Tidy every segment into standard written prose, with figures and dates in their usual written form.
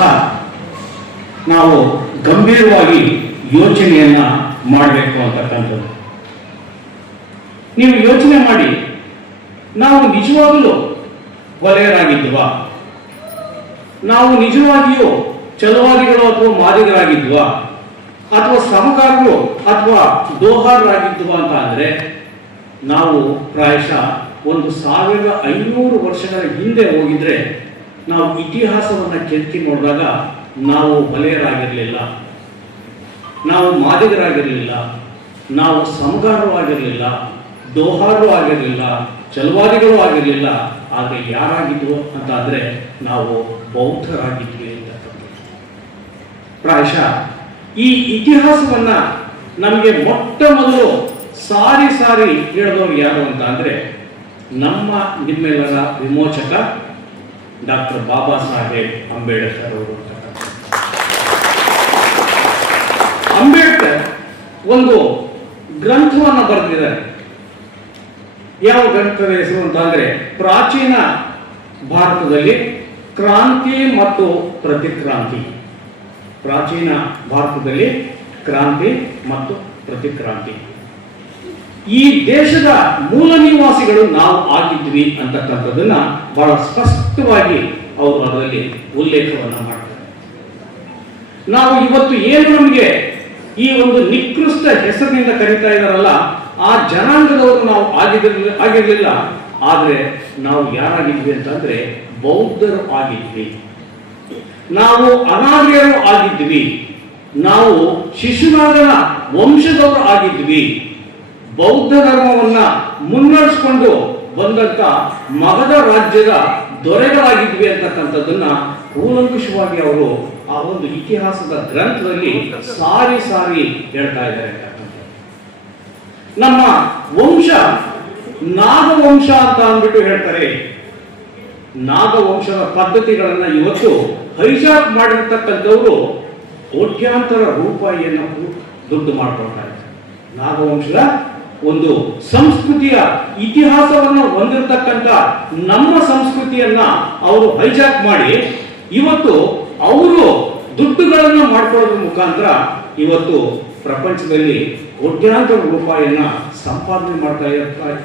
ಸಹ ನಾವು ಗಂಭೀರವಾಗಿ ಯೋಚನೆಯನ್ನ ಮಾಡಬೇಕು ಅಂತಕ್ಕಂಥದ್ದು. ನೀವು ಯೋಚನೆ ಮಾಡಿ, ನಾವು ನಿಜವಾಗಲೂ ವಲಯರಾಗಿದ್ವಾ? ನಾವು ನಿಜವಾಗಿಯೂ ಛಲವಾದಿಗಳು ಅಥವಾ ಮಾದಿಗರಾಗಿದ್ವಾ? ಅಥವಾ ಶ್ರಮಕಾರರು ಅಥವಾ ದೋಹಾರರಾಗಿದ್ವಾ ಅಂತ ಅಂದ್ರೆ ನಾವು ಪ್ರಾಯಶಃ 1500 ವರ್ಷಗಳ ಹಿಂದೆ ಹೋಗಿದ್ರೆ ನಾವು ಇತಿಹಾಸವನ್ನು ಕೆತ್ತಿ ನೋಡಿದಾಗ ನಾವು ವಲಯರಾಗಿರಲಿಲ್ಲ, ನಾವು ಮಾದಿಗರಾಗಿರಲಿಲ್ಲ, ನಾವು ಶ್ರಮಗಾರರು ಆಗಿರಲಿಲ್ಲ, ದೋಹಾರರು ಆಗಿರಲಿಲ್ಲ, ಛಲವಾದಿಗಳು ಆಗಿರಲಿಲ್ಲ. ಆದರೆ ಯಾರಾಗಿದ್ವು ಅಂತ ಅಂದ್ರೆ ನಾವು ಬೌದ್ಧರಾಗಿದ್ವಿ ಅಂತ. ಪ್ರಾಯಶಃ ಈ ಇತಿಹಾಸವನ್ನ ನಮಗೆ ಮೊಟ್ಟ ಮೊದಲು ಸಾರಿ ಹೇಳಿದವರು ಯಾರು ಅಂತ ಅಂದ್ರೆ ನಮ್ಮ ನಿಮ್ಮೆಲ್ಲರ ವಿಮೋಚಕ ಡಾಕ್ಟರ್ ಬಾಬಾ ಸಾಹೇಬ್ ಅಂಬೇಡ್ಕರ್ ಅವರು. ಅಂಬೇಡ್ಕರ್ ಒಂದು ಗ್ರಂಥವನ್ನು ಬರೆದಿದ್ದಾರೆ. ಯಾವ ಗ್ರಂಥದ ಹೆಸರು ಅಂತ ಅಂದ್ರೆ ಪ್ರಾಚೀನ ಭಾರತದಲ್ಲಿ ಕ್ರಾಂತಿ ಮತ್ತು ಪ್ರತಿಕ್ರಾಂತಿ. ಪ್ರಾಚೀನ ಭಾರತದಲ್ಲಿ ಕ್ರಾಂತಿ ಮತ್ತು ಪ್ರತಿಕ್ರಾಂತಿ. ಈ ದೇಶದ ಮೂಲ ನಿವಾಸಿಗಳು ನಾವು ಆಗಿದ್ವಿ ಅಂತಕ್ಕಂಥದ್ದನ್ನ ಬಹಳ ಸ್ಪಷ್ಟವಾಗಿ ಅವರು ಅದರಲ್ಲಿ ಉಲ್ಲೇಖವನ್ನ ಮಾಡ್ತಾರೆ. ನಾವು ಇವತ್ತು ಏನು ನಮಗೆ ಈ ಒಂದು ನಿಕೃಷ್ಟ ಹೆಸರಿನಿಂದ ಕರೀತಾ ಇದ್ದಾರಲ್ಲ, ಆ ಜನಾಂಗದವರು ನಾವು ಆಗಿರಲಿಲ್ಲ. ಆದ್ರೆ ನಾವು ಯಾರಾಗಿದ್ವಿ ಅಂತಂದ್ರೆ ಬೌದ್ಧರು ಆಗಿದ್ವಿ, ನಾವು ಅನಾರ್ಯರು ಆಗಿದ್ವಿ, ನಾವು ಶಿಶುನಾಗನ ವಂಶದವರು ಆಗಿದ್ವಿ, ಬೌದ್ಧ ಧರ್ಮವನ್ನ ಮುನ್ನಡೆಸಿಕೊಂಡು ಬಂದಂತ ಮಗಧ ರಾಜ್ಯದ ದೊರೆಗಳಾಗಿದ್ವಿ ಅಂತಕ್ಕಂಥದ್ದನ್ನ ಕೂಲಂಕುಷವಾಗಿ ಅವರು ಆ ಒಂದು ಇತಿಹಾಸದ ಗ್ರಂಥದಲ್ಲಿ ಸಾರಿ ಹೇಳ್ತಾ ಇದ್ದಾರೆ. ನಮ್ಮ ವಂಶ ನಾಗವಂಶ ಅಂತ ಅಂದ್ಬಿಟ್ಟು ಹೇಳ್ತಾರೆ. ನಾಗವಂಶದ ಪದ್ಧತಿಗಳನ್ನ ಇವತ್ತು ಹೈಜಾಕ್ ಮಾಡಿರ್ತಕ್ಕಂಥವ್ರು ಕೋಟ್ಯಾಂತರ ರೂಪಾಯಿಯನ್ನು ದುಡ್ಡು ಮಾಡ್ಕೊಳ್ತಾರೆ. ನಾಗವಂಶದ ಒಂದು ಸಂಸ್ಕೃತಿಯ ಇತಿಹಾಸವನ್ನು ಹೊಂದಿರತಕ್ಕಂಥ ನಮ್ಮ ಸಂಸ್ಕೃತಿಯನ್ನ ಅವರು ಹೈಜಾಕ್ ಮಾಡಿ ಇವತ್ತು ಅವರು ದುಡ್ಡುಗಳನ್ನು ಮಾಡ್ಕೊಳ್ಳೋದ್ರ ಮುಖಾಂತರ ಇವತ್ತು ಪ್ರಪಂಚದಲ್ಲಿ ಕೋಟ್ಯಾಂತರ ರೂಪಾಯಿಯನ್ನ ಸಂಪಾದನೆ ಮಾಡ್ತಾ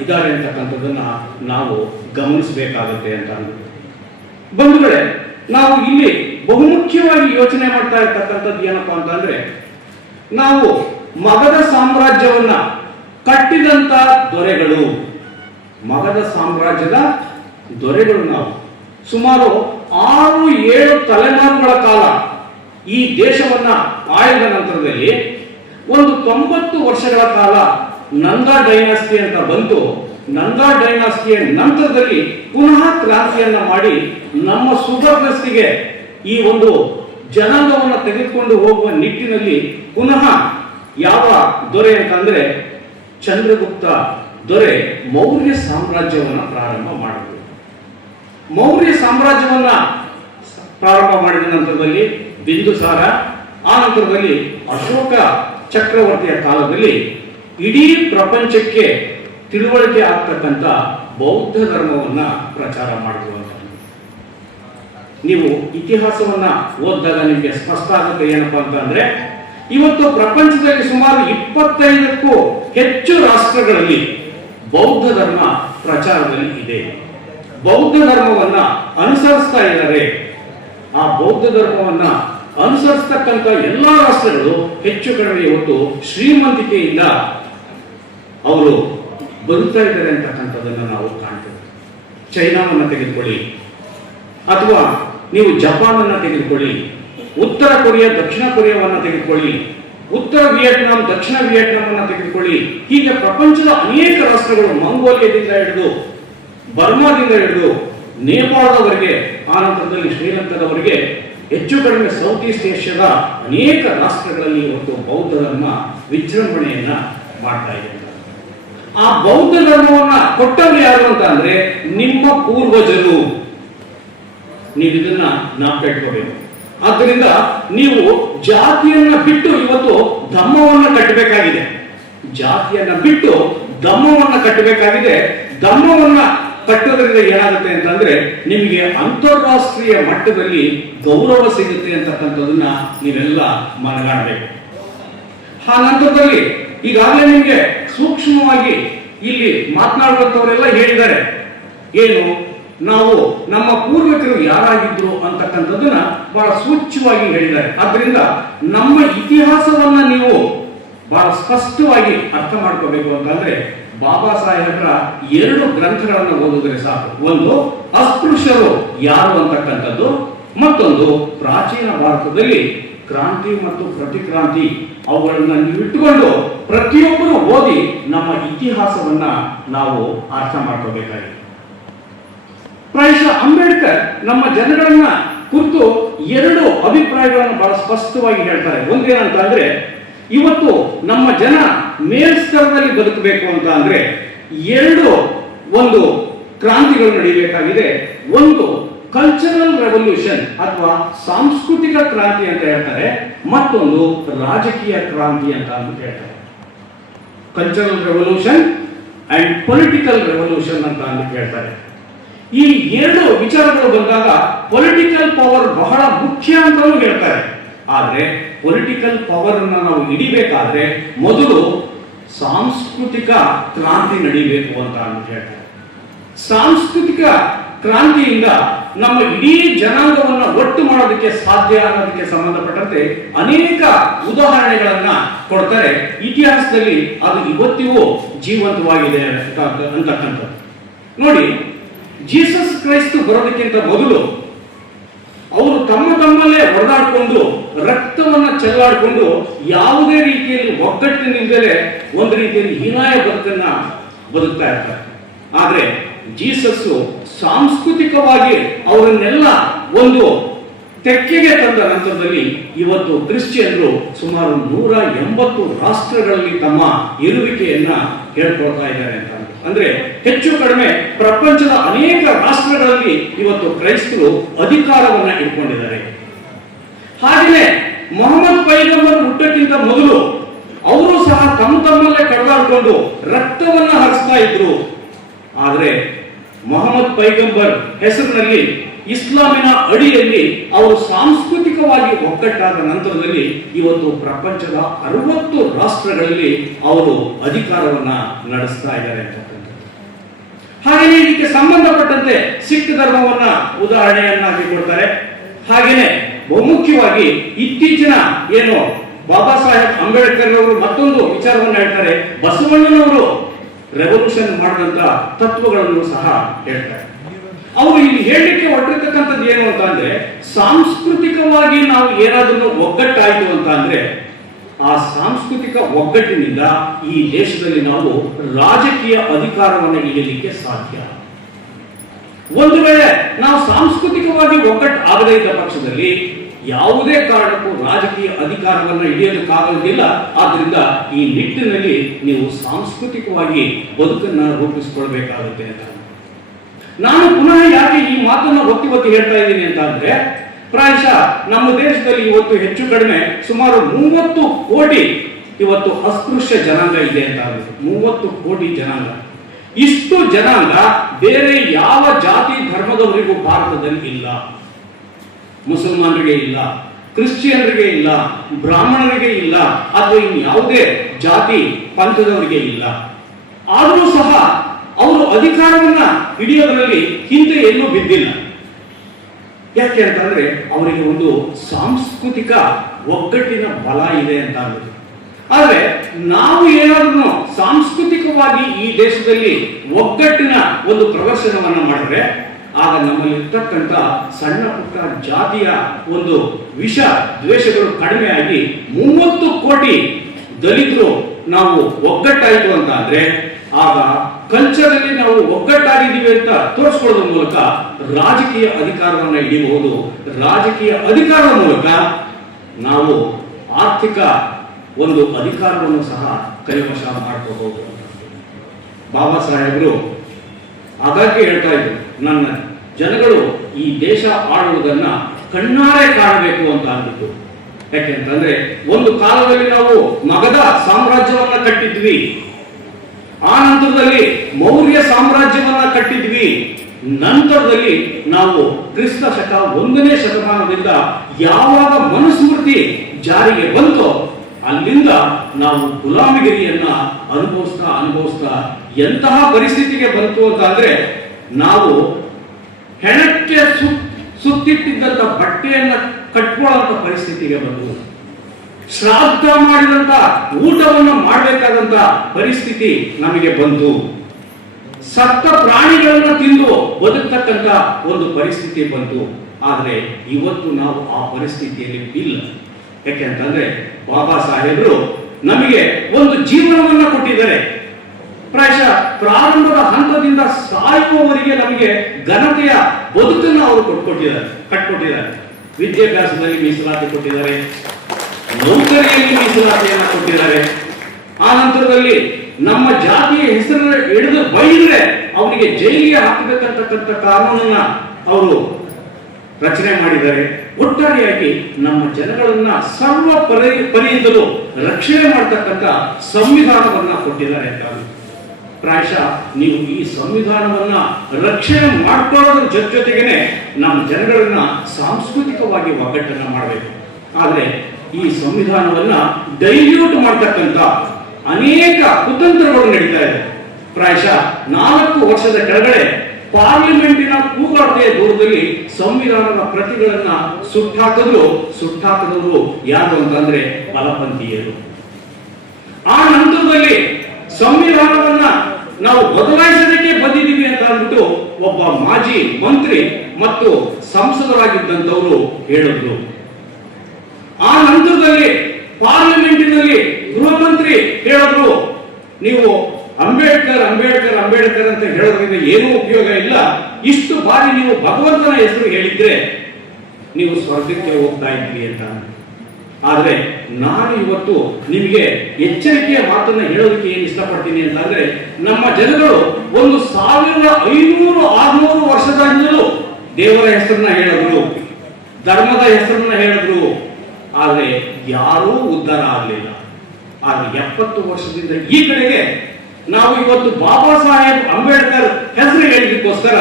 ಇದ್ದಾರೆ ಅಂತಕ್ಕಂಥದ್ದನ್ನ ನಾವು ಗಮನಿಸಬೇಕಾಗುತ್ತೆ ಅಂತ. ಬಂಧುಗಳೇ, ನಾವು ಇಲ್ಲಿ ಬಹುಮುಖ್ಯವಾಗಿ ಯೋಚನೆ ಮಾಡ್ತಾ ಇರ್ತಕ್ಕಂಥದ್ದು ಏನಪ್ಪಾ ಅಂತಂದ್ರೆ, ನಾವು ಮಗಧ ಸಾಮ್ರಾಜ್ಯವನ್ನ ಕಟ್ಟಿದಂತ ದೊರೆಗಳು, ಮಗಧ ಸಾಮ್ರಾಜ್ಯದ ದೊರೆಗಳು ನಾವು. ಸುಮಾರು 6-7 ತಲೆಮಾರುಗಳ ಕಾಲ ಈ ದೇಶವನ್ನ ಆಳಿದ ನಂತರದಲ್ಲಿ ಒಂದು 90 ವರ್ಷಗಳ ಕಾಲ ನಂದಾ ಡೈನಾಸ್ಟಿ ಅಂತ ಬಂತು. ನಂದಾ ಡೈನಾಸ್ಟಿಯ ನಂತರದಲ್ಲಿ ಪುನಃ ಕ್ರಾಂತಿಯನ್ನ ಮಾಡಿ ನಮ್ಮ ಸುಭದ್ರಸ್ತಿಗೆ ಈ ಒಂದು ಜನಾಂಗವನ್ನು ತೆಗೆದುಕೊಂಡು ಹೋಗುವ ನಿಟ್ಟಿನಲ್ಲಿ ಪುನಃ ಯಾವ ದೊರೆ ಅಂತಂದ್ರೆ ಚಂದ್ರಗುಪ್ತ ದೊರೆ ಮೌರ್ಯ ಸಾಮ್ರಾಜ್ಯವನ್ನ ಪ್ರಾರಂಭ ಮಾಡಿದ್ರು. ಮೌರ್ಯ ಸಾಮ್ರಾಜ್ಯವನ್ನ ಪ್ರಾರಂಭ ಮಾಡಿದ ನಂತರದಲ್ಲಿ ಬಿಂದುಸಾರ, ಆ ನಂತರದಲ್ಲಿ ಅಶೋಕ ಚಕ್ರವರ್ತಿಯ ಕಾಲದಲ್ಲಿ ಇಡೀ ಪ್ರಪಂಚಕ್ಕೆ ತಿಳುವಳಿಕೆ ಆಗ್ತಕ್ಕಂಥ ಬೌದ್ಧ ಧರ್ಮವನ್ನ ಪ್ರಚಾರ ಮಾಡಿರುವಂತ. ನೀವು ಇತಿಹಾಸವನ್ನ ಓದಿದಾಗ ನಿಮಗೆ ಸ್ಪಷ್ಟ ಆಗುತ್ತೆ ಏನಪ್ಪಾ ಅಂತಂದ್ರೆ, ಇವತ್ತು ಪ್ರಪಂಚದಲ್ಲಿ ಸುಮಾರು 25ಕ್ಕೂ ಹೆಚ್ಚು ರಾಷ್ಟ್ರಗಳಲ್ಲಿ ಬೌದ್ಧ ಧರ್ಮ ಪ್ರಚಾರದಲ್ಲಿ ಇದೆ. ಬೌದ್ಧ ಧರ್ಮವನ್ನ ಅನುಸರಿಸ್ತಾ ಇದ್ದಾರೆ. ಆ ಬೌದ್ಧ ಧರ್ಮವನ್ನ ಅನುಸರಿಸತಕ್ಕಂಥ ಎಲ್ಲಾ ರಾಷ್ಟ್ರಗಳು ಹೆಚ್ಚು ಕಡಿಮೆ ಇವತ್ತು ಶ್ರೀಮಂತಿಕೆಯಿಂದ ಅವರು ಬದುಕ್ತಾ ಇದ್ದಾರೆ ಅಂತಕ್ಕಂಥದ್ದನ್ನು ನಾವು ಕಾಣ್ತೇವೆ. ಚೈನಾವನ್ನು ತೆಗೆದುಕೊಳ್ಳಿ, ಅಥವಾ ನೀವು ಜಪಾನ್ ಅನ್ನ ತೆಗೆದುಕೊಳ್ಳಿ, ಉತ್ತರ ಕೊರಿಯಾ ದಕ್ಷಿಣ ಕೊರಿಯಾವನ್ನು ತೆಗೆದುಕೊಳ್ಳಿ, ಉತ್ತರ ವಿಯೆಟ್ನಾಂ ದಕ್ಷಿಣ ವಿಯೆಟ್ನಾಂ ಅನ್ನು ತೆಗೆದುಕೊಳ್ಳಿ. ಹೀಗೆ ಪ್ರಪಂಚದ ಅನೇಕ ರಾಷ್ಟ್ರಗಳು, ಮಂಗೋಲಿಯಾದಿಂದ ಹಿಡಿದು ಬರ್ಮಾದಿಂದ ಹಿಡಿದು ನೇಪಾಳದವರೆಗೆ, ಆ ನಂತರದಲ್ಲಿ ಶ್ರೀಲಂಕಾದವರೆಗೆ, ಹೆಚ್ಚು ಕಡಿಮೆ ಸೌತ್ ಈಸ್ಟ್ ಏಷ್ಯಾದ ಅನೇಕ ರಾಷ್ಟ್ರಗಳಲ್ಲಿ ಇವತ್ತು ಬೌದ್ಧ ಧರ್ಮ ವಿಜೃಂಭಣೆಯನ್ನ ಮಾಡ್ತಾ ಇದೆ. ಆ ಬೌದ್ಧ ಧರ್ಮವನ್ನ ಕೊಟ್ಟವರು ಯಾರು ಅಂತ ಅಂದ್ರೆ ನಿಮ್ಮ ಪೂರ್ವಜರು. ನೀವು ಇದನ್ನ ಜ್ಞಾಪಕ. ಆದ್ದರಿಂದ ನೀವು ಜಾತಿಯನ್ನ ಬಿಟ್ಟು ಇವತ್ತು ಧಮ್ಮವನ್ನ ಕಟ್ಟಬೇಕಾಗಿದೆ. ಜಾತಿಯನ್ನ ಬಿಟ್ಟು ಧಮ್ಮವನ್ನ ಕಟ್ಟಬೇಕಾಗಿದೆ. ಧಮ್ಮವನ್ನ ಕಟ್ಟೋದ್ರಿಂದ ಏನಾಗುತ್ತೆ ಅಂತಂದ್ರೆ ನಿಮಗೆ ಅಂತಾರಾಷ್ಟ್ರೀಯ ಮಟ್ಟದಲ್ಲಿ ಗೌರವ ಸಿಗುತ್ತೆ ಅಂತಕ್ಕಂಥದನ್ನ ನೀವೆಲ್ಲ ಮನಗಾಣಬೇಕು. ಆ ನಂತರದಲ್ಲಿ ಈಗಾಗಲೇ ನಿಮಗೆ ಸೂಕ್ಷ್ಮವಾಗಿ ಇಲ್ಲಿ ಮಾತನಾಡುವಂತವರೆಲ್ಲ ಹೇಳಿದ್ದಾರೆ, ಏನು ನಾವು ನಮ್ಮ ಪೂರ್ವಿಕರು ಯಾರಾಗಿದ್ರು ಅಂತಕ್ಕಂಥದ್ದನ್ನ ಬಹಳ ಸೂಚ್ಯವಾಗಿ ಹೇಳಿದ್ದಾರೆ. ಆದ್ರಿಂದ ನಮ್ಮ ಇತಿಹಾಸವನ್ನ ನೀವು ಬಹಳ ಸ್ಪಷ್ಟವಾಗಿ ಅರ್ಥ ಮಾಡ್ಕೋಬೇಕು ಅಂತಂದ್ರೆ ಬಾಬಾ ಸಾಹೇಬರ 2 ಗ್ರಂಥಗಳನ್ನು ಓದಿದ್ರೆ ಸಾಕು. ಒಂದು ಅಸ್ಪೃಶ್ಯರು ಯಾರು ಅಂತಕ್ಕಂಥದ್ದು, ಮತ್ತೊಂದು ಪ್ರಾಚೀನ ಭಾರತದಲ್ಲಿ ಕ್ರಾಂತಿ ಮತ್ತು ಪ್ರತಿಕ್ರಾಂತಿ. ಅವುಗಳನ್ನ ನೀವು ಇಟ್ಟುಕೊಂಡು ಪ್ರತಿಯೊಬ್ಬರು ಓದಿ ನಮ್ಮ ಇತಿಹಾಸವನ್ನ ನಾವು ಅರ್ಥ ಮಾಡ್ಕೋಬೇಕಾಗಿದೆ. ಪ್ರಾಯಶಃ ಅಂಬೇಡ್ಕರ್ ನಮ್ಮ ಜನಗಳನ್ನ ಕುರಿತು 2 ಅಭಿಪ್ರಾಯಗಳನ್ನು ಬಹಳ ಸ್ಪಷ್ಟವಾಗಿ ಹೇಳ್ತಾರೆ. ಒಂದೇನಂತ ಅಂದ್ರೆ, ಇವತ್ತು ನಮ್ಮ ಜನ ಮೇಲ್ಸ್ತರದಲ್ಲಿ ಬದುಕಬೇಕು ಅಂತ ಅಂದ್ರೆ 2 ಕ್ರಾಂತಿಗಳು ನಡೀಬೇಕಾಗಿದೆ. ಒಂದು ಕಲ್ಚರಲ್ ರೆವಲ್ಯೂಷನ್ ಅಥವಾ ಸಾಂಸ್ಕೃತಿಕ ಕ್ರಾಂತಿ ಅಂತ ಹೇಳ್ತಾರೆ, ಮತ್ತೊಂದು ರಾಜಕೀಯ ಕ್ರಾಂತಿ ಅಂತ ಹೇಳ್ತಾರೆ. Cultural revolution and political revolution ಅಂತ ಹೇಳ್ತಾರೆ. ಈ 2 ವಿಚಾರಗಳು ಬಂದಾಗ ಪೊಲಿಟಿಕಲ್ ಪವರ್ ಬಹಳ ಮುಖ್ಯ ಅಂತಾನೂ ಹೇಳ್ತಾರೆ. ಆದ್ರೆ ಪೊಲಿಟಿಕಲ್ ಪವರ್ ಅನ್ನ ನಾವು ಹಿಡಿಬೇಕಾದ್ರೆ ಮೊದಲು ಸಾಂಸ್ಕೃತಿಕ ಕ್ರಾಂತಿ ನಡೀಬೇಕು ಅಂತ ಹೇಳ್ತಾರೆ. ಸಾಂಸ್ಕೃತಿಕ ಕ್ರಾಂತಿಯಿಂದ ನಮ್ಮ ಇಡೀ ಜನಾಂಗವನ್ನ ಒಟ್ಟು ಮಾಡೋದಕ್ಕೆ ಸಾಧ್ಯ ಅನ್ನೋದಕ್ಕೆ ಸಂಬಂಧಪಟ್ಟಂತೆ ಅನೇಕ ಉದಾಹರಣೆಗಳನ್ನ ಕೊಡ್ತಾರೆ. ಇತಿಹಾಸದಲ್ಲಿ ಅದು ಇವತ್ತಿಗೂ ಜೀವಂತವಾಗಿದೆ ಅಂತಕ್ಕಂಥದ್ದು. ನೋಡಿ, ಜೀಸಸ್ ಕ್ರೈಸ್ತ ಬರೋದಕ್ಕಿಂತ ಮೊದಲು ಅವರು ತಮ್ಮಲ್ಲೇ ಹೊಡೆದಾಡಿಕೊಂಡು ರಕ್ತವನ್ನ ಚೆಲ್ಲಾಡಿಕೊಂಡು ಯಾವುದೇ ರೀತಿಯಲ್ಲಿ ಒಗ್ಗಟ್ಟಿನಿಂದಲೇ ಒಂದು ರೀತಿಯಲ್ಲಿ ಹೀನಾಯ ಬದುಕನ್ನ ಬದುಕ್ತಾ ಇರ್ತಾರೆ. ಆದ್ರೆ ಜೀಸಸ್ ಸಾಂಸ್ಕೃತಿಕವಾಗಿ ಅವರನ್ನೆಲ್ಲ ಒಂದು ತೆಕ್ಕೆಗೆ ತಂದ ನಂತರದಲ್ಲಿ ಇವತ್ತು ಕ್ರಿಶ್ಚಿಯನ್ರು ಸುಮಾರು 180 ರಾಷ್ಟ್ರಗಳಲ್ಲಿ ತಮ್ಮ ಇರುವಿಕೆಯನ್ನ ಹೇಳ್ಕೊಳ್ತಾ ಇದ್ದಾರೆ ಅಂತ ಅಂದ್ರೆ ಹೆಚ್ಚು ಕಡಿಮೆ ಪ್ರಪಂಚದ ಅನೇಕ ರಾಷ್ಟ್ರಗಳಲ್ಲಿ ಇವತ್ತು ಕ್ರೈಸ್ತರು ಅಧಿಕಾರವನ್ನ ಇಟ್ಕೊಂಡಿದ್ದಾರೆ. ಹಾಗೆಯೇ ಮೊಹಮ್ಮದ್ ಪೈಗಂಬರ್ ಹುಟ್ಟಕ್ಕಿಂತ ಮೊದಲು ಅವರು ಸಹ ತಮ್ಮಲ್ಲೇ ಕಡಿದಾಡಿಕೊಂಡು ರಕ್ತವನ್ನ ಹರಿಸ್ತಾ ಇದ್ರು. ಆದ್ರೆ ಮೊಹಮ್ಮದ್ ಪೈಗಂಬರ್ ಹೆಸರಿನಲ್ಲಿ ಇಸ್ಲಾಮಿನ ಅಡಿಯಲ್ಲಿ ಅವರು ಸಾಂಸ್ಕೃತಿಕವಾಗಿ ಒಗ್ಗಟ್ಟಾದ ನಂತರದಲ್ಲಿ ಇವತ್ತು ಪ್ರಪಂಚದ 60 ರಾಷ್ಟ್ರಗಳಲ್ಲಿ ಅವರು ಅಧಿಕಾರವನ್ನ ನಡೆಸ್ತಾ ಇದ್ದಾರೆ ಅಂತಕ್ಕಂಥದ್ದು. ಹಾಗೆಯೇ ಇದಕ್ಕೆ ಸಂಬಂಧಪಟ್ಟಂತೆ ಸಿಖ್ ಧರ್ಮವನ್ನ ಉದಾಹರಣೆಯನ್ನಾಗಿ ಕೊಡ್ತಾರೆ. ಹಾಗೆಯೇ ಬಹುಮುಖ್ಯವಾಗಿ ಇತ್ತೀಚಿನ ಏನು ಬಾಬಾ ಸಾಹೇಬ್ ಅಂಬೇಡ್ಕರ್ ಅವರು ಮತ್ತೊಂದು ವಿಚಾರವನ್ನ ಹೇಳ್ತಾರೆ, ಬಸವಣ್ಣನವರು ರೆವಲ್ಯೂಷನ್ ಮಾಡಿದಂತ ತತ್ವಗಳನ್ನು ಸಹ ಹೇಳ್ತಾರೆ. ಅವರು ಇಲ್ಲಿ ಹೇಳಲಿಕ್ಕೆ ಹೊರಟಿರ್ತಕ್ಕಂಥದ್ದು ಏನು ಅಂತ ಅಂದ್ರೆ, ಸಾಂಸ್ಕೃತಿಕವಾಗಿ ನಾವು ಏನಾದರೂ ಒಗ್ಗಟ್ಟಾಯಿತು ಅಂತ ಅಂದ್ರೆ ಆ ಸಾಂಸ್ಕೃತಿಕ ಒಗ್ಗಟ್ಟಿನಿಂದ ಈ ದೇಶದಲ್ಲಿ ನಾವು ರಾಜಕೀಯ ಅಧಿಕಾರವನ್ನು ಹಿಡಿಯಲಿಕ್ಕೆ ಸಾಧ್ಯ. ಒಂದು ವೇಳೆ ನಾವು ಸಾಂಸ್ಕೃತಿಕವಾಗಿ ಒಗ್ಗಟ್ಟು ಆಗದೇ ಇದ್ದ ಪಕ್ಷದಲ್ಲಿ ಯಾವುದೇ ಕಾರಣಕ್ಕೂ ರಾಜಕೀಯ ಅಧಿಕಾರವನ್ನು ಹಿಡಿಯೋದಕ್ಕಾಗೋದಿಲ್ಲ. ಆದ್ರಿಂದ ಈ ನಿಟ್ಟಿನಲ್ಲಿ ನೀವು ಸಾಂಸ್ಕೃತಿಕವಾಗಿ ಬದುಕನ್ನ ರೂಪಿಸಿಕೊಳ್ಬೇಕಾಗುತ್ತೆ ಅಂತ ನಾನು ಪುನಃ ಯಾಕೆ ಈ ಮಾತನ್ನ ಒತ್ತಿ ಹೇಳ್ತಾ ಇದ್ದೀನಿ ಅಂತ ಅಂದ್ರೆ, ಪ್ರಾಯಶಃ ನಮ್ಮ ದೇಶದಲ್ಲಿ ಇವತ್ತು ಹೆಚ್ಚು ಕಡಿಮೆ ಸುಮಾರು 30 ಕೋಟಿ ಇವತ್ತು ಅಸ್ಪೃಶ್ಯ ಜನಾಂಗ ಇದೆ ಅಂತ. 30 ಕೋಟಿ ಜನಾಂಗ. ಇಷ್ಟು ಜನಾಂಗ ಬೇರೆ ಯಾವ ಜಾತಿ ಧರ್ಮದವರಿಗೂ ಭಾರತದಲ್ಲಿ ಇಲ್ಲ. ಮುಸಲ್ಮಾನರಿಗೆ ಇಲ್ಲ, ಕ್ರಿಶ್ಚಿಯನ್ರಿಗೆ ಇಲ್ಲ, ಬ್ರಾಹ್ಮಣರಿಗೆ ಇಲ್ಲ, ಅಥವಾ ಇನ್ನು ಯಾವುದೇ ಜಾತಿ ಪಂಥದವರಿಗೆ ಇಲ್ಲ. ಆದರೂ ಸಹ ಅವರು ಅಧಿಕಾರವನ್ನ ಹಿಡಿಯೋದ್ರಲ್ಲಿ ಹಿಂದೆ ಎಲ್ಲೂ ಬಿದ್ದಿಲ್ಲ. ಯಾಕೆ ಅಂತಂದ್ರೆ ಅವರಿಗೆ ಒಂದು ಸಾಂಸ್ಕೃತಿಕ ಒಗ್ಗಟ್ಟಿನ ಬಲ ಇದೆ ಅಂತ ಆಗುತ್ತೆ. ಆದ್ರೆ ನಾವು ಏನಾದ್ರೂ ಸಾಂಸ್ಕೃತಿಕವಾಗಿ ಈ ದೇಶದಲ್ಲಿ ಒಗ್ಗಟ್ಟಿನ ಒಂದು ಪ್ರದರ್ಶನವನ್ನ ಮಾಡಿದ್ರೆ ಆಗ ನಮ್ಮಲ್ಲಿರ್ತಕ್ಕಂಥ ಸಣ್ಣ ಪುಟ್ಟ ಜಾತಿಯ ಒಂದು ವಿಷ ದ್ವೇಷಗಳು ಕಡಿಮೆ ಆಗಿ 30 ಕೋಟಿ ದಲಿತರು ನಾವು ಒಗ್ಗಟ್ಟಾಯಿತು ಅಂತ ಅಂದ್ರೆ ಆಗ ಕಲ್ಚರಲ್ಲಿ ನಾವು ಒಗ್ಗಟ್ಟಾಗಿದ್ದೀವಿ ಅಂತ ತೋರಿಸ್ಕೊಳ್ಳೋದ್ರ ಮೂಲಕ ರಾಜಕೀಯ ಅಧಿಕಾರವನ್ನು ಹಿಡಿಯಬಹುದು. ರಾಜಕೀಯ ಅಧಿಕಾರದ ಮೂಲಕ ನಾವು ಆರ್ಥಿಕ ಒಂದು ಅಧಿಕಾರವನ್ನು ಸಹ ಕೈವಶ ಮಾಡ್ಕೋಬಹುದು. ಬಾಬಾ ಸಾಹೇಬರು ಆಗಾಗ್ಗೆ ಹೇಳ್ತಾ ಇದ್ರು, ನನ್ನ ಜನಗಳು ಈ ದೇಶ ಆಳುವುದನ್ನ ಕಣ್ಣಾರೆ ಕಾಣಬೇಕು ಅಂತ ಅಂದಿತ್ತು. ಯಾಕೆಂತಂದ್ರೆ ಒಂದು ಕಾಲದಲ್ಲಿ ನಾವು ಮಗಧ ಸಾಮ್ರಾಜ್ಯವನ್ನ ಕಟ್ಟಿದ್ವಿ. ಆ ನಂತರದಲ್ಲಿ ಮೌರ್ಯ ಸಾಮ್ರಾಜ್ಯವನ್ನ ಕಟ್ಟಿದ್ವಿ. ನಂತರದಲ್ಲಿ ನಾವು ಕ್ರಿಸ್ತ ಶಕ 1ನೇ ಶತಮಾನದಿಂದ ಯಾವಾಗ ಮನುಸ್ಮೃತಿ ಜಾರಿಗೆ ಬಂತೋ ಅಲ್ಲಿಂದ ನಾವು ಗುಲಾಮಗಿರಿಯನ್ನ ಅನುಭವಿಸ್ತಾ ಎಂತಹ ಪರಿಸ್ಥಿತಿಗೆ ಬಂತು ಅಂತ ಅಂದ್ರೆ ನಾವು ಹೆಣಕ್ಕೆ ಸುತ್ತಿಟ್ಟಿದ್ದಂತ ಬಟ್ಟೆಯನ್ನ ಕಟ್ಕೊಳ್ಳುವಂತ ಪರಿಸ್ಥಿತಿಗೆ ಬಂತು. ಶ್ರಾದ್ದ ಮಾಡಿದಂತ ಊಟವನ್ನು ಮಾಡಬೇಕಾದಂತ ಪರಿಸ್ಥಿತಿ ನಮಗೆ ಬಂತು. ಸತ್ತ ಪ್ರಾಣಿಗಳನ್ನ ತಿಂದು ಬದುಕತಕ್ಕಂತ ಒಂದು ಪರಿಸ್ಥಿತಿ ಬಂತು. ಆದ್ರೆ ಇವತ್ತು ನಾವು ಆ ಪರಿಸ್ಥಿತಿಯಲ್ಲಿ ಇಲ್ಲ. ಯಾಕೆಂತಂದ್ರೆ ಬಾಬಾ ಸಾಹೇಬರು ನಮಗೆ ಒಂದು ಜೀವನವನ್ನ ಕೊಟ್ಟಿದ್ದಾರೆ. ಪ್ರಾಯಶಃ ಪ್ರಾರಂಭದ ಹಂತದಿಂದ ಸಾಯುವವರಿಗೆ ನಮಗೆ ಘನತೆಯ ಬದುಕನ್ನು ಅವರು ಕಟ್ಕೊಟ್ಟಿದ್ದಾರೆ. ವಿದ್ಯಾಭ್ಯಾಸದಲ್ಲಿ ಮೀಸಲಾತಿ ಕೊಟ್ಟಿದ್ದಾರೆ, ನೌಕರಿಯಲ್ಲಿ ಮೀಸಲಾತಿಯನ್ನು ಕೊಟ್ಟಿದ್ದಾರೆ. ಆ ನಂತರದಲ್ಲಿ ನಮ್ಮ ಜಾತಿಯ ಹೆಸರನ್ನು ಹಿಡಿದು ಬೈದ್ರೆ ಅವನಿಗೆ ಜೈಲಿಗೆ ಹಾಕಬೇಕಂತಕ್ಕಂಥ ಕಾನೂನನ್ನ ಅವರು ರಚನೆ ಮಾಡಿದ್ದಾರೆ. ಒಟ್ಟಾರೆಯಾಗಿ ನಮ್ಮ ಜನಗಳನ್ನ ಸರ್ವ ಪರಿಯಿಂದಲೂ ರಕ್ಷಣೆ ಮಾಡತಕ್ಕಂಥ ಸಂವಿಧಾನವನ್ನ ಕೊಟ್ಟಿದ್ದಾರೆ ಅಂತ. ಪ್ರಾಯಶಃ ನೀವು ಈ ಸಂವಿಧಾನವನ್ನ ರಕ್ಷಣೆ ಮಾಡ್ಕೊಳ್ಳೋದ್ರ ಜೊತೆಗೇನೆ ನಮ್ಮ ಜನಗಳನ್ನ ಸಾಂಸ್ಕೃತಿಕವಾಗಿ ಒಗ್ಗಟ್ಟನ್ನ ಮಾಡಬೇಕು. ಆದ್ರೆ ಈ ಸಂವಿಧಾನವನ್ನ ಡೈಲ್ಯೂಟ್ ಮಾಡ್ತಕ್ಕಂಥ ಅನೇಕ ಕುತಂತ್ರಗಳು ನಡೀತಾ ಇದೆ. ಪ್ರಾಯಶಃ 4 ವರ್ಷದ ಕೆಳಗಡೆ ಪಾರ್ಲಿಮೆಂಟಿನ ಕೂಗಾಟೆಯ ದೂರದಲ್ಲಿ ಸಂವಿಧಾನದ ಪ್ರತಿಗಳನ್ನ ಸುಟ್ಟಾಕದವರು ಯಾರು ಅಂತಂದ್ರೆ ಬಲಪಂಥೀಯರು. ಆ ನಂತರದಲ್ಲಿ ಸಂವಿಧಾನವನ್ನ ನಾವು ಬದಲಾಯಿಸೋದಕ್ಕೆ ಬಂದಿದ್ದೀವಿ ಅಂತ ಅಂದ್ಬಿಟ್ಟು ಒಬ್ಬ ಮಾಜಿ ಮಂತ್ರಿ ಮತ್ತು ಸಂಸದರಾಗಿದ್ದಂಥವರು ಹೇಳಿದ್ರು. ಆ ನಂತರದಲ್ಲಿ ಪಾರ್ಲಿಮೆಂಟಿನಲ್ಲಿ ಗೃಹ ಮಂತ್ರಿ ಹೇಳಿದ್ರು, ನೀವು ಅಂಬೇಡ್ಕರ್ ಅಂತ ಹೇಳೋದ್ರಿಂದ ಏನೂ ಉಪಯೋಗ ಇಲ್ಲ. ಇಷ್ಟು ಬಾರಿ ನೀವು ಭಗವಂತನ ಹೆಸರು ಹೇಳಿದ್ರೆ ನೀವು ಸ್ವರ್ಗಕ್ಕೆ ಹೋಗ್ತಾ ಇದ್ವಿ ಅಂತ. ಆದ್ರೆ ನಾನು ಇವತ್ತು ನಿಮಗೆ ಎಚ್ಚರಿಕೆಯ ಮಾತನ್ನ ಹೇಳೋದಕ್ಕೆ ಏನು ಇಷ್ಟಪಡ್ತೀನಿ ಅಂತಂದ್ರೆ, ನಮ್ಮ ಜನಗಳು 1500-600 ವರ್ಷದಿಂದಲೂ ದೇವರ ಹೆಸರನ್ನ ಹೇಳಿದ್ರು, ಧರ್ಮದ ಹೆಸರನ್ನ ಹೇಳಿದ್ರು. ಆದ್ರೆ ಯಾರೂ ಉದ್ಧಾರ ಆಗಲಿಲ್ಲ. ಆದ್ರೆ 70 ವರ್ಷದಿಂದ ಈ ಕಡೆಗೆ ನಾವು ಇವತ್ತು ಬಾಬಾ ಸಾಹೇಬ್ ಅಂಬೇಡ್ಕರ್ ಹೆಸರು ಹೇಳಿದಕ್ಕೋಸ್ಕರ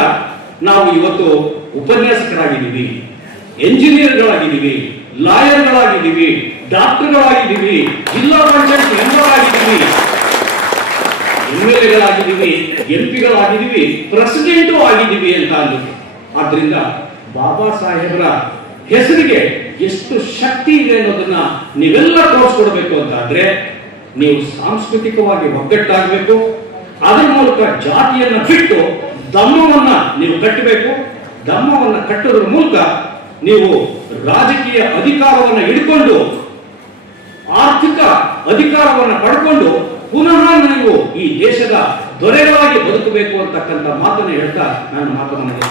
ನಾವು ಇವತ್ತು ಉಪನ್ಯಾಸಕರಾಗಿದ್ದೀವಿ, ಎಂಜಿನಿಯರ್ಗಳಾಗಿದ್ದೀವಿ, ಲಾಯರ್ಗಳಾಗಿದ್ದೀವಿ, ಡಾಕ್ಟರ್ಗಳಾಗಿದ್ದೀವಿ, ಜಿಲ್ಲಾ ಪಂಚಾಯತ್ ಮೆಂಬರ್ ಆಗಿದ್ದೀವಿ, MLA-ಗಳಾಗಿದ್ದೀವಿ, MP-ಗಳಾಗಿದ್ದೀವಿ, ಪ್ರೆಸಿಡೆಂಟು ಆಗಿದ್ದೀವಿ ಅಂತ ಅಂದ್ರು. ಆದ್ರಿಂದ ಬಾಬಾ ಸಾಹೇಬರ ಹೆಸರಿಗೆ ಎಷ್ಟು ಶಕ್ತಿ ಇದೆ ಅನ್ನೋದನ್ನ ನೀವೆಲ್ಲ ತೋರಿಸ್ಕೊಡ್ಬೇಕು ಅಂತ ಆದ್ರೆ ನೀವು ಸಾಂಸ್ಕೃತಿಕವಾಗಿ ಒಗ್ಗಟ್ಟಾಗಬೇಕು. ಅದರ ಮೂಲಕ ಜಾತಿಯನ್ನ ಬಿಟ್ಟು ಧಮ್ಮವನ್ನ ನೀವು ಕಟ್ಟಬೇಕು. ಧಮ್ಮವನ್ನ ಕಟ್ಟೋದ್ರ ಮೂಲಕ ನೀವು ರಾಜಕೀಯ ಅಧಿಕಾರವನ್ನು ಹಿಡ್ಕೊಂಡು ಆರ್ಥಿಕ ಅಧಿಕಾರವನ್ನು ಪಡ್ಕೊಂಡು ಪುನಃ ನೀವು ಈ ದೇಶದ ದೊರೆಗಳಾಗಿ ಬದುಕಬೇಕು ಅಂತಕ್ಕಂಥ ಮಾತನ್ನು ಹೇಳ್ತಾ ನಾನು ಮಾತನಾಡಿದೆ.